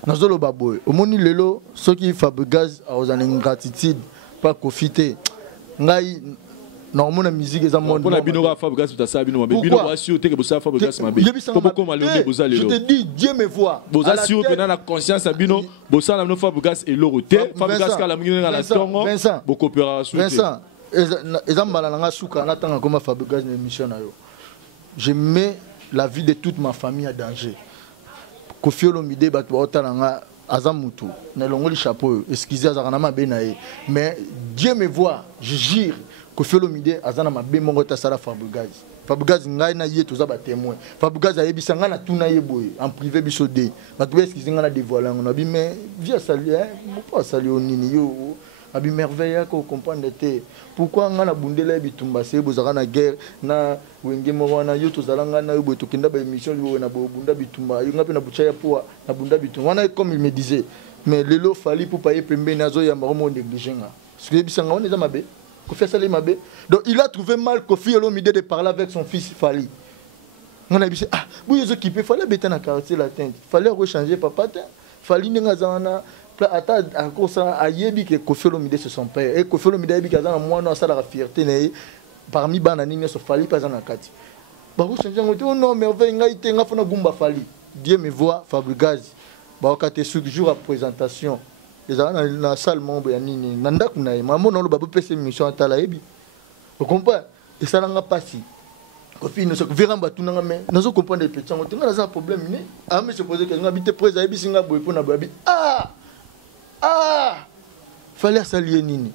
Nazolo baboy. Au monde lelo, ceux qui Fabregas ont une gratitude, pas profiter. Ngai. Normalement la musique est un monde. Pour la binora Fabregas tu as ça binora. Binora assuré que vous Fabregas m'a bien. Pourquoi malheureux vous allez. Je te dis Dieu me voit. Vous assurez pendant la conscience à bino. Vous allez nous Fabregas et l'oroté. Fabregas quand la musique dans la tongo. Beaucoup coopération. Vincent, exemple malanga souka na tanga comme Fabregas une émission na yo. Je mets la vie de toute ma famille à danger. Kofi Olomide batu otalanga azamutu. Na longo li chapeau. Excusez azana ma benaye. Mais Dieu me voit. Je jure. Kofi Olomide azana mabe mongo ta sala Fabregas. Fabregas ngai na ye toza ba témoin. Fabregas ayebisa nga na tuna ye boye en privé biso de. Batu eskize nga na dévoiler ngona bi mais via saluer hein, pas saluer onini yo. Abi merveille ko comprendre te. Pourquoi nga na bundela bitumba se bozaka na guerre na wenge mo wana yo tozala nga na yo boye tokinda ba émission yo na bunda bitumba. Yo ngape na buchaya poa na bunda bitumba. Wana comme il me disait mais lelo fali pour payer pembe nazo ya maromo négligé nga. Ce que bisanga on eza mabe. Donc il a trouvé mal Kofi Olomide de parler avec son fils Fali. On a dit ah, vous êtes occupé, fallait bêter dans quartier latin, fallait rechanger papa. Fali n'engazana, ata encore ça ayebi que Kofi Olomide c'est son père. Et Kofi Olomide ayebi qu'azana moi non ça la fierté né parmi banani ne se Fali pas en kati. Bah vous changez on dit oh non mais on va ngaite ngafona gumba Fali. Dieu me voit Fabregas. Bah quand tu es jour à présentation. La salle membre ya nini nanda kuna maman non le babu pese mission atala ebi vous comprenez et ça n'a pas passé Kofi ne se veramba tout n'a mais nous comprendre les petits on a un problème né ah mais se poser que ngabité près ebi singa boy pour na babi fallait saluer nini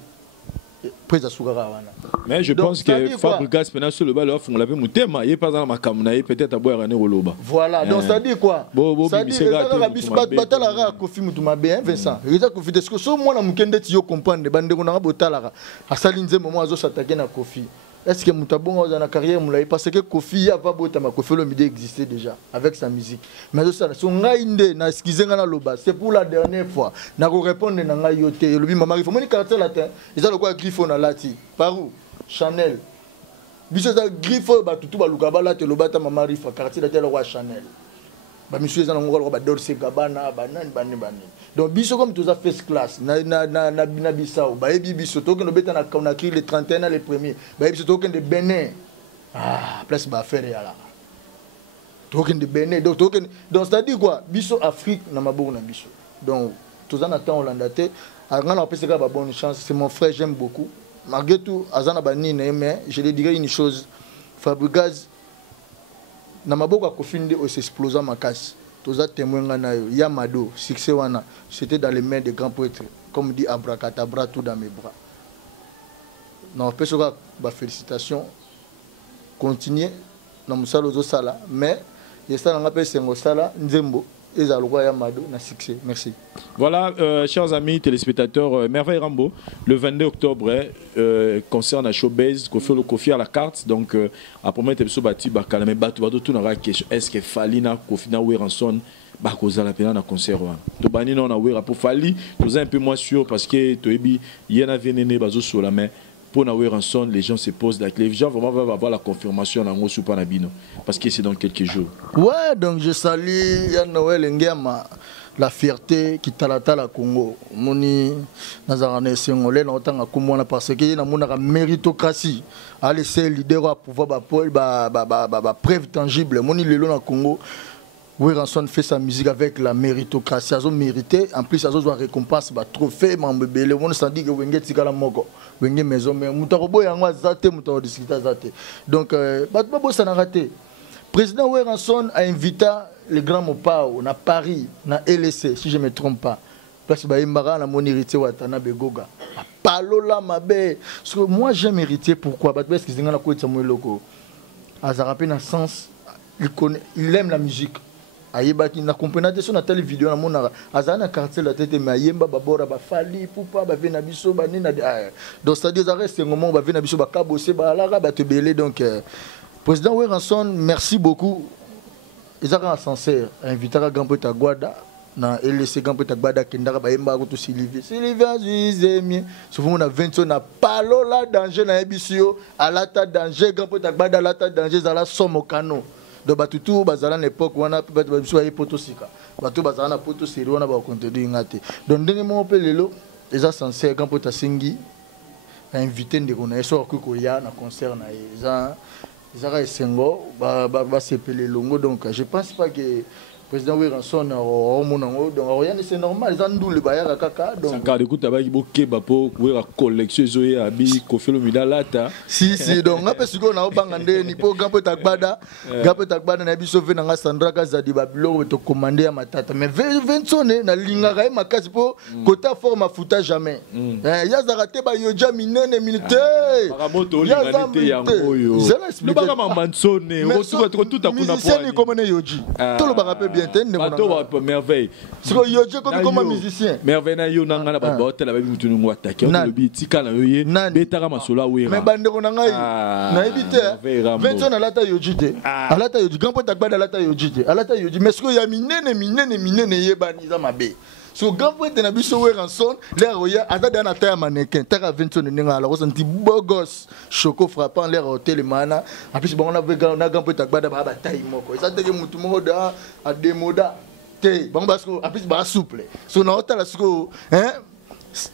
près à Sougara wana. Mais je pense que Fabregas pendant sur le bal on l'avait monté mais il pas dans ma camona peut-être à boire un roloba. Voilà donc ça dit quoi ça dit ça bis batala Kofi mutuma bien Vincent il a Kofi est-ce que so moi na mukende ti yo comprendre bande ko na botala a salinze moment azo s'attaquer na Kofi. Est-ce que Moutabonga dans la carrière moulay parce que Kofi a pas botama Kofi Olomide existait déjà avec sa musique. Mais ça son ngainde na excuser na loba c'est pour la dernière fois na ko répondre na ngayote le bi mama il faut moni caractère latin ils a le quoi griffon na lati par où Chanel biso za griffon ba tutu ba luka ba lati loba ta mama rifa caractère latin le roi Chanel ba monsieur za ngolo ba Dolce Gabbana ba nani donc biso comme tous a first class na Bissau ba ebi biso to que no beta na créé les 31 les premiers ba ebi biso to que de Bénin place ba faire ya là to que de Bénin donc to que donc ça dit quoi biso Afrique na maboko na biso donc tous en attend hollandais ngana opese ka ba bonne chance c'est mon frère j'aime beaucoup malgré tout azana ba nini mais je lui dirais une chose Fabregas na maboko akofinde o s'explosa makasi toza témoin ngana yo Yamado succès wana c'était dans les mains des grands poètes comme dit Abracadabra tout dans mes bras non pesoka ba félicitations continuer na musalo zo sala mais yesa nga pe sengo sala nzembo ezalwa Yamado na succès merci. Voilà chers amis téléspectateurs Merveille Rambo le 22 octobre concerne à Showbase Kofi à la carte donc après mettre so bati bakala mais batu tout na question est-ce que Falina Kofi na Weranson ba koza la pena na concert wa to bani non na Wera pour Fali nous un peu moins sûr parce que to ebi yena venene bazo sur la main pour na Weranson les gens se posent les gens vraiment vont avoir la confirmation en Ngosu Panabino parce que c'est dans quelques jours. Ouais donc je salue Yann Noël Ngema la fierté qui talata la Congo moni nazarane sengolé na otanga kumona parce que na mona méritocratie a laissé leader à pouvoir ba preuve tangible moni lelo na Congo. Weranson fait sa musique avec la méritocratie. Ils ont mérité. En plus, ils ont récompense, trophée, membele. Le monde s'en dit que Wenge Tigala Moko, Wenge Maison, mais Moutarobo Yangwa Zate, Moutaro Discita Zate. Donc, Batbabo ça n'a raté. Président Weranson a invité les grands Mopao, na Paris, na LSC, si je ne me trompe pas. Parce que Imbara, na mon héritier Watana Begoga. Palola Mabe. Moi, j'aime héritier. Pourquoi? Parce que c'est un peu de Samuel Loko. Azarape n'a sens. Il aime la musique. Ayebaki na comprenate sur natali vidéo na mona azana quartier la tête mais ayemba babora ba fali poupa ba vena biso ba nina donc ça dit ça reste un moment ba vena biso ba kabosé ba la ba te belé donc président Weranson merci beaucoup ezaka sincère inviter à grand peta Guada na LC grand peta Guada kendaka ba yemba ko to Sylvie Azizemi souvent on a 20 na palola danger na ebisio alata danger grand peta Guada alata danger za la somo kano. Donc batutu bazala na époque wana biso ya potosika batu bazala na poto seri wana ba contenu ngate donc ndenge mo pe lelo eza sincère quand pota singi invité ndeko na eso ko ya na concert na eza esengo ba sepele longo donc je pense pas que président Weranson au monango donc rien c'est normal ils andou le bayaka kaka donc ça écoute abaki bokeba po wera collection zoé abi kofelo midalata si donc ngape siko na obanga nde ni po gampo takbada na biso ve na Sandra Kazadi babilo to commander ya matata mais Vincent na lingaka makasi po kota forme futa jamais ya zarate ba yoja minene minute baramoto linganite ya moyo le baka mambansone osuka tout akuna po ni comme ne yoji to le baka bien bato ba merveille siko yoji comme musicien merveille na yo nanga na ba hôtel ba mutu ngo attaquer on le bitika na yo ye betaka masolo wera mais bandeko na ngai na ebite Vincent na lata yoji te alata yoji grand point takbada alata yoji te alata yoji mais siko ya minene yebani za mabe so grand point na biso Weranson l'air oya azada na taille mannequin taka Vincent ninga alors on dit beau gosse choco frappant l'air hôtel mana en plus bon on a na grand point takbada ba taille moko ça teke mutu moko da a demoda te bon parce que en plus ba souple so na hôtel siko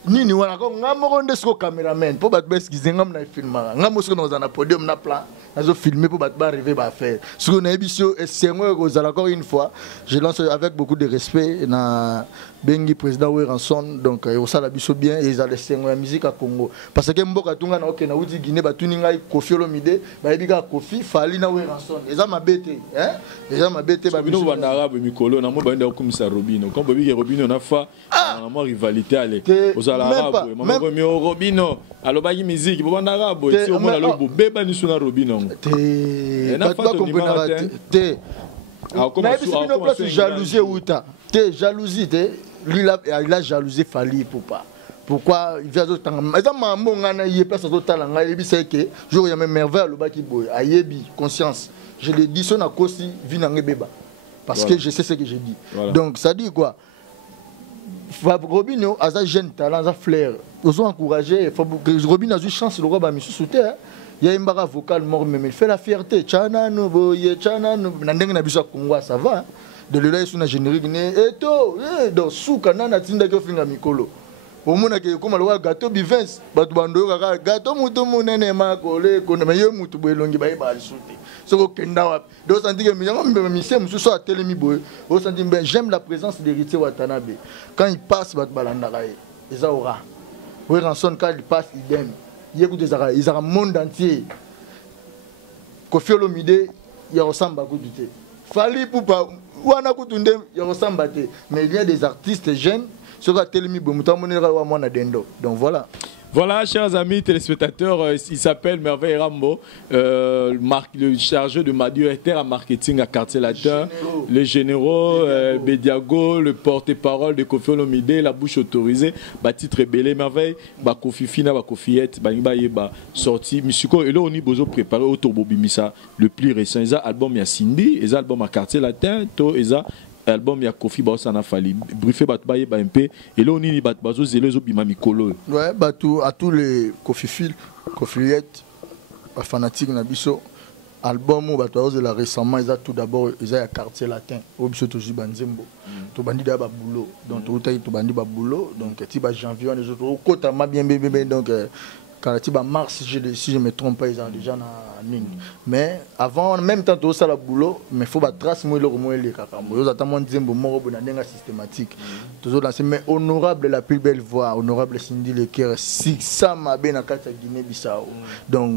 nini wana ko ngamo nde siko cameraman po bat bes ngam na filma ngamo siko na podium na plan nazo filmer po bat ba arriver ba faire siko na ebisio esengo ko zala encore une fois je lance avec beaucoup de respect na bengi président Weranson donc au sala biso bien et ils allaient sengo la musique à Congo parce que mboka tunga na ok na uti Guinée ba tuninga Koffi Olomide ba ebika Koffi fali na Weranson eza mabete eza mabete ba bino banda arabe mikolo na mo ba nda komisa Robino comme bobi Robino na fa na mo rivalité ale aux arabe maman mi Robino alobaki musique bo banda arabe si o mona lobo beba ni suna Robino te pas comprendre te mais c'est place jalousie outa te jalousie te lui il a jalousé Fally Ipupa. Pourquoi il vient d'autant mais ngana y place d'autant nga yebi c'est que jour il y a même merveille le baki boy ayebi conscience je le dis son akosi vinange beba parce que je sais ce que j'ai dit donc ça dit quoi Robino a un jeune talent a flair ils ont encouragé Robino a eu chance le roi ba mi sous terre il y a un barra vocal mort mais il fait la fierté chana no boye chana no ndenge na biso Congo ça va de là sur na générique né eto donc souka nana tinda ko finga mikolo omona ke comme le gâteau bivens batu bando kaka gâteau mutu munene makole ko na yo mutu boelongi ba lisuti soko kenda wa do senti que mi sem so a telemi boy o senti ben j'aime la présence d'Héritier Watanabe quand il passe batu balanda kai eza aura Weranson quand il passe idem yécoute ils ont un monde entier Koffi Olomide ya ressemble beaucoup du thé Fally Ipupa wana kutunde ya ressemble mais il y a des artistes jeunes sur la télé donc voilà. Voilà, chers amis téléspectateurs, il s'appelle Merveille Rambo, le chargé de directeur à marketing à Quartier Latin, les généraux, Bediago, le porte-parole de Koffi Olomide, la bouche autorisée, titre belé Merveille, Kofi Fina, Kofiette, sorti, Misuko, et là on y besoin préparer au Turbo Bimisa, le plus récent, ils ont album il y a Cindy, ils ont album à Quartier Latin, ils ont album ya Koffi Baosana Fally briefé batbaye ba MP et là on y bat bazo zelezo bima mikolo ouais batu à tous les Koffi Fil Kofiette fanatiques na biso album là récemment ils ont tout d'abord ils ont un quartier latin au biso toujours banzembo to bandi da ba boulot donc to bandi ba boulot donc ti ba janvier les autres kota ma bien donc quand tu vas mars si je me trompe pas ils ont déjà na ligne mais avant en même temps tout ça la boulot mais faut ba trace moi les kakambo ils attendent nzembo moko na ndenga systématique toujours dans mais honorable la plus belle voix honorable Cindy Leker si ça m'a bien na kata Guinée Bissau donc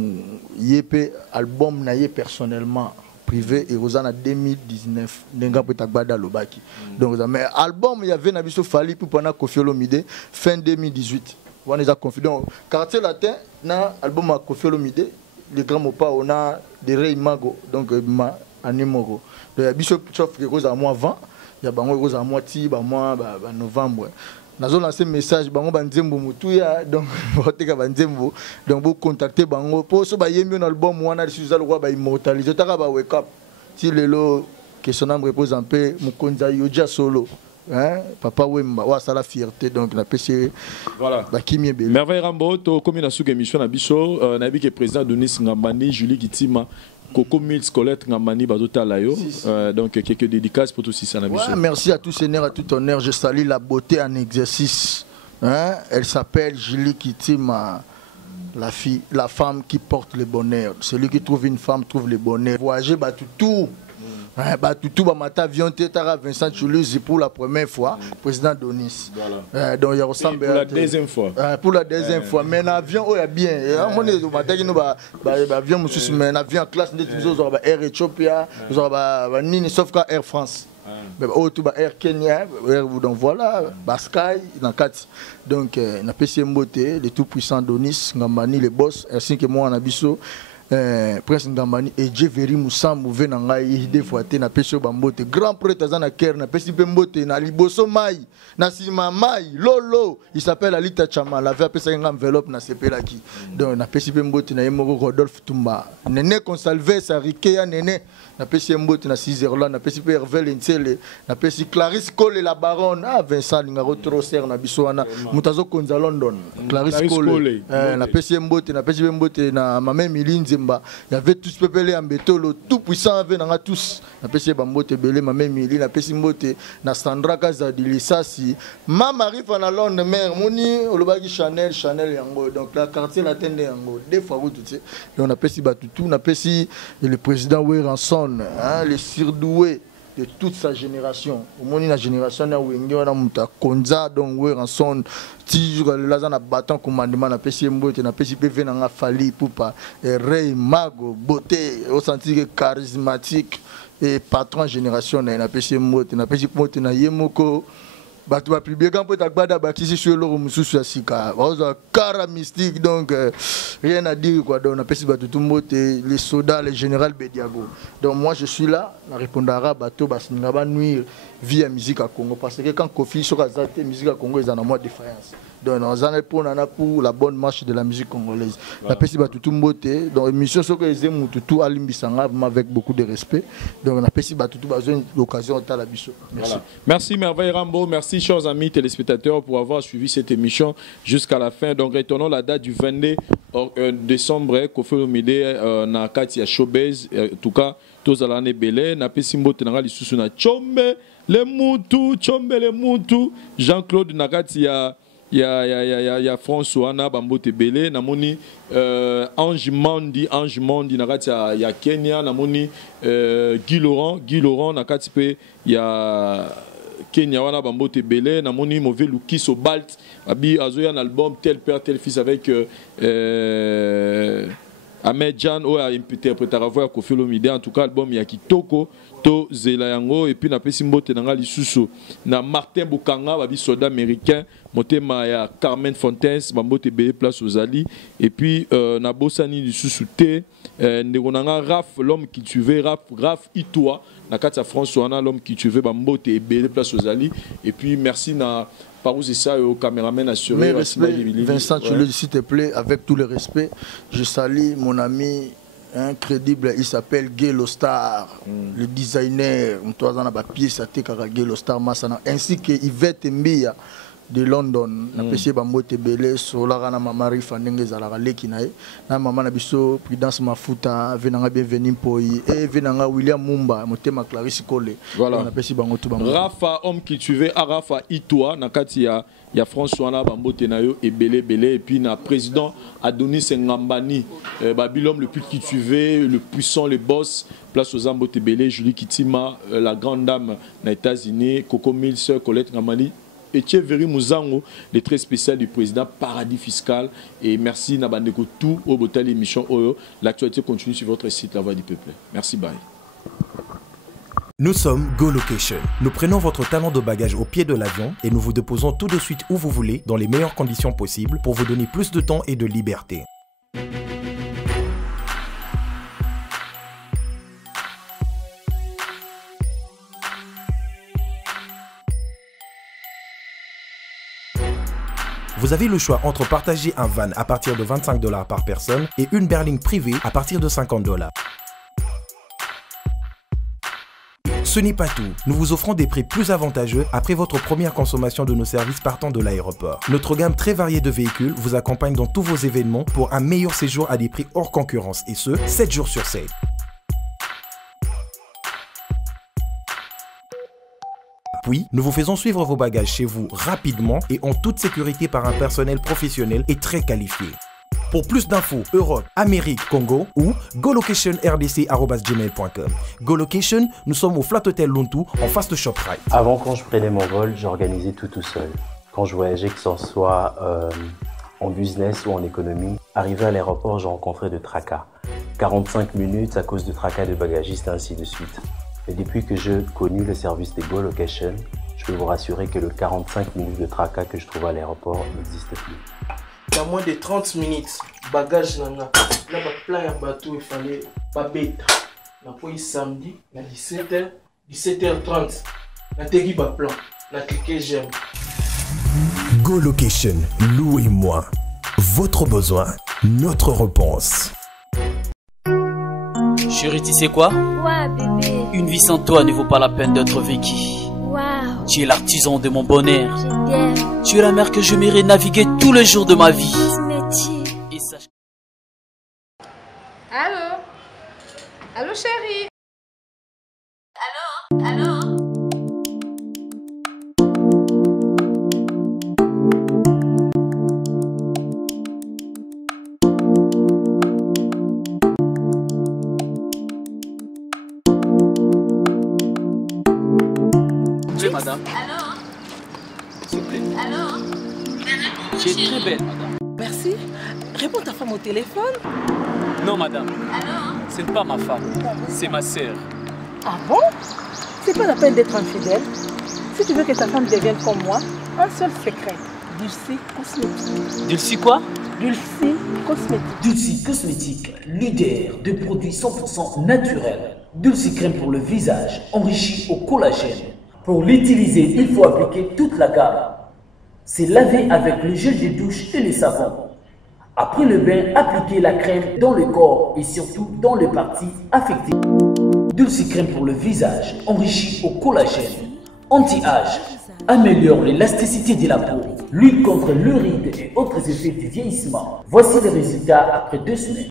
yep album na yé personnellement privé et Rosanna 2019 nenga peta gbada lobaki donc mais album il y avait na biso fali pour pendant Koffi Olomide fin 2018 on est confident quartier latin na album à Koffi Olomide les grands mots pas on a des Rey Mago donc ma animoro donc biso sauf que rose à moi avant il y a bango rose à moitié ba mois ba novembre nazo lancer message bango banzembo mutuya donc boteka banzembo donc vous contacter bango pour so ba yemi un album wanalisuza le roi ba immortaliser taka ba wake up ti lelo que son âme repose en paix mukonza yoja solo. Hein? Papa Wemba, ouais, ça la fierté donc la PC. Voilà. Merveille Rambo, to comme une sous émission na biso, nabi que président Denis Ngambani, Julie Kitima, Coco Mills, Colette Ngambani, Bazota Layo. Donc quelques dédicaces pour tous ça na biso. Ouais, merci à tous seigneurs, à tout honneur. Je salue la beauté en exercice. Hein? Elle s'appelle Julie Kitima. La femme qui porte le bonheur. Celui qui trouve une femme trouve le bonheur. Voyager, bah tout. Tout Bamata vient Tara Vincent Toulouse pour la première fois, président Donis. Voilà. Donc il ressemble pour la deuxième fois. Pour la deuxième fois. Mais l'avion il y a bien. Mon avion monsieur mais l'avion en classe nous avons Air Ethiopia, nous avons Nini sauf qu'à Air France. Mais tout Air Kenya, donc voilà, Sky dans 4. Donc na PC Mbote, le tout puissant Donis, Ngambani les boss, ainsi que moi en Abisso. Prince Ngambani et Jeveri Moussa mouvé na ngai des fois te na peso bambote grand prêtre azana ker na pesi pembote na liboso mai na sima mai lolo il s'appelle Alita Chama la fait pesa ngam enveloppe na sepelaki donc na pesi pembote na yemoko Rodolphe Tumba nene consalvé sa rikeya nene na pesi mbote na 6h là na pesi pe Hervé Lentele na pesi Clarisse Cole la baronne ah Vincent Lingaro trop ser na biso wana mutazo konza London Clarisse Cole na pesi mbote na mame Milinze il y avait tous peuplés en béton, tout puissant avait dans tous. La PC Bambote Belé, ma mère Mili, la PC Mbote, na Sandra Kazadili, Sassi, ma mari fan à Londres, mère, Moni, Olobagi Chanel Yango, donc la quartier la tende Yango, des fois vous tout ça. On a PC Batutu, on a PC le président Weranson, le Sirdoué de toute sa génération. Au moins la génération na Wenge wana muta konza donc Weranson toujours là na battant commandement na PC Mbote na PC PV na Fali Poupa Rey Mago beauté au senti charismatique et patron génération na PC Mbote na PC Mbote na Yemoko batu ba publier quand peut agbada bakisi sur le mususu ya sika baza cara mystique donc rien à dire quoi donc na PC batu tout Mbote les soldats les général Bediago donc moi je suis là na répondra bato basinga ba nuire vie à musique à Congo parce que quand Kofi sur Azate musique à Congo ils en ont moins de défaillance donc nous allons pour la bonne marche de la musique congolaise la PC batu Mbote donc émission sur que les aiment tout alimbisanga avec beaucoup de respect donc na PC batu besoin l'occasion à la biso merci merci Merveille Rambo merci chers amis téléspectateurs pour avoir suivi cette émission jusqu'à la fin donc retournons la date du 22 décembre Koffi Olomide na Katia Showbiz en tout cas tous à l'année belé na PC Mbote na lisusu na Chombe le Moutou Jean-Claude Nakati ya François na Bambote Belé namoni Ange Mondi nakati ya Kenya namoni Guy Laurent nakati pe ya Kenya wana Bambote Belé namoni Mauvais Lukiso Balt abi azoya un album tel père tel fils avec Ahmed Jan ou interprété à voix Koffi Olomide en tout cas album ya kitoko to zela yango et puis na pesi Mbote nanga lisusu na Martin Bukanga babi soldat américain motema ya Carmen Fontaines Bambote Belé place aux Ali et puis na bosani lisusu te ndeko nanga Raf l'homme qui tu veux Raf Itoa na kati François na l'homme qui tu veux Bambote Belé place aux Ali et puis merci na par où c'est ça au caméraman assuré. Mais respect, Vincent, tu le dis s'il te plaît, avec tout le respect, je salue mon ami incroyable, il s'appelle Gelo Star, le designer, toi dans la pièce à Tekara Gelo Star Massana, ainsi que Yvette Mbia de London. Na pesi bambote belé sola na mama Rifa ndenge zalaka leki na ye. Na mama na biso Prudence Mafuta venanga bienvenue poi et venanga William Mumba motema Clarisse Kole. Voilà. Na pesi bango tout bango. Rafa homme cultivé à Rafa Itwa na kati ya François na bambote na yo et belé et puis na président Adonis Ngambani l'homme le plus cultivé, le puissant, le boss, place aux Ambote belé, Julie Kitima, la grande dame na États-Unis, Coco Mills, Colette Ngambani. Et Thierry Mouzango, les très spécial du président Paradis Fiscal. Et merci Nabandeko tout au botal émission Oyo. L'actualité continue sur votre site La Voix du Peuple. Merci, bye. Nous sommes Go Location. Nous prenons votre talent de bagage au pied de l'avion et nous vous déposons tout de suite où vous voulez, dans les meilleures conditions possibles pour vous donner plus de temps et de liberté. Vous avez le choix entre partager un van à partir de 25 $ par personne et une berline privée à partir de 50 $. Ce n'est pas tout, nous vous offrons des prix plus avantageux après votre première consommation de nos services partant de l'aéroport. Notre gamme très variée de véhicules vous accompagne dans tous vos événements pour un meilleur séjour à des prix hors concurrence et ce, 7 jours sur 7. Puis, nous vous faisons suivre vos bagages chez vous rapidement et en toute sécurité par un personnel professionnel et très qualifié. Pour plus d'infos, Europe, Amérique, Congo ou golocationrdc@gmail.com. GoLocation, nous sommes au Flat Hotel Luntu en face de ShopRite. Avant, quand je prenais mon vol, j'organisais tout seul. Quand je voyageais, que ce soit en business ou en économie, arrivé à l'aéroport, je rencontrais de tracas. 45 minutes à cause de tracas de bagagistes, ainsi de suite. Et depuis que j'ai connu le service de GoLocation, je peux vous rassurer que le 45 minutes de tracas que je trouve à l'aéroport n'existe plus. Dans moins de 30 minutes, bagage nanga. Là, plein de bateau, il fallait pas bête. Na po samedi, na 17h30. Na tegi ba plan. Na cliquer j'aime. GoLocation, louez-moi. Votre besoin, notre réponse. Chérie, tu sais quoi? Ouais, bébé. Une vie sans toi ne vaut pas la peine d'être vécue. Waouh. Tu es l'artisan de mon bonheur. Je t'aime. Tu es la mer que je m'irai naviguer tous les jours de ma vie. Et sache... Allô? Allô, chérie? Allô? Allô? Madame. Allô? S'il vous plaît. Allô? Tu es très belle, madame. Merci. Réponds ta femme au téléphone. Non, madame. Allô? Ce n'est pas ma femme. C'est ma sœur. Ah bon? C'est pas la peine d'être infidèle. Si tu veux que ta femme devienne comme moi, un seul secret. Dulci Cosmétique. Dulci quoi? Dulci Cosmétique. Dulci Cosmétique, leader de produits 100% naturels. Dulci crème pour le visage, enrichi au collagène. Pour l'utiliser, il faut appliquer toute la gamme. C'est laver avec le gel de douche et le savon. Après le bain, appliquez la crème dans le corps et surtout dans les parties affectées. Dulci crème pour le visage, enrichi au collagène. Anti-âge, améliore l'élasticité de la peau, lutte contre le ride et autres effets du vieillissement. Voici les résultats après 2 semaines.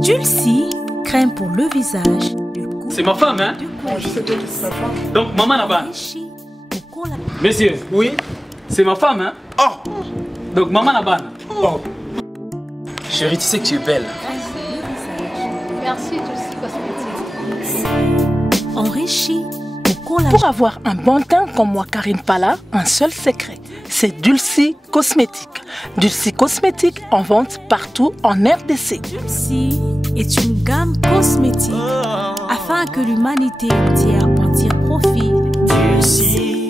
Dulci, crème pour le visage. C'est ma femme, hein? Je sais que c'est ta femme. Donc, maman là-bas. Monsieur. Oui? C'est ma femme, hein? Oh! Donc, maman là-bas. Oh! Chérie, tu sais que tu es belle. Merci, Dulci Cosmétique. Enrichi au collagène. Pour avoir un bon teint comme moi, Karine Pala, un seul secret. C'est Dulci Cosmétique. Dulci Cosmétique en vente partout en RDC. Dulci est une gamme cosmétique afin que l'humanité entière en tire profit. Dulci.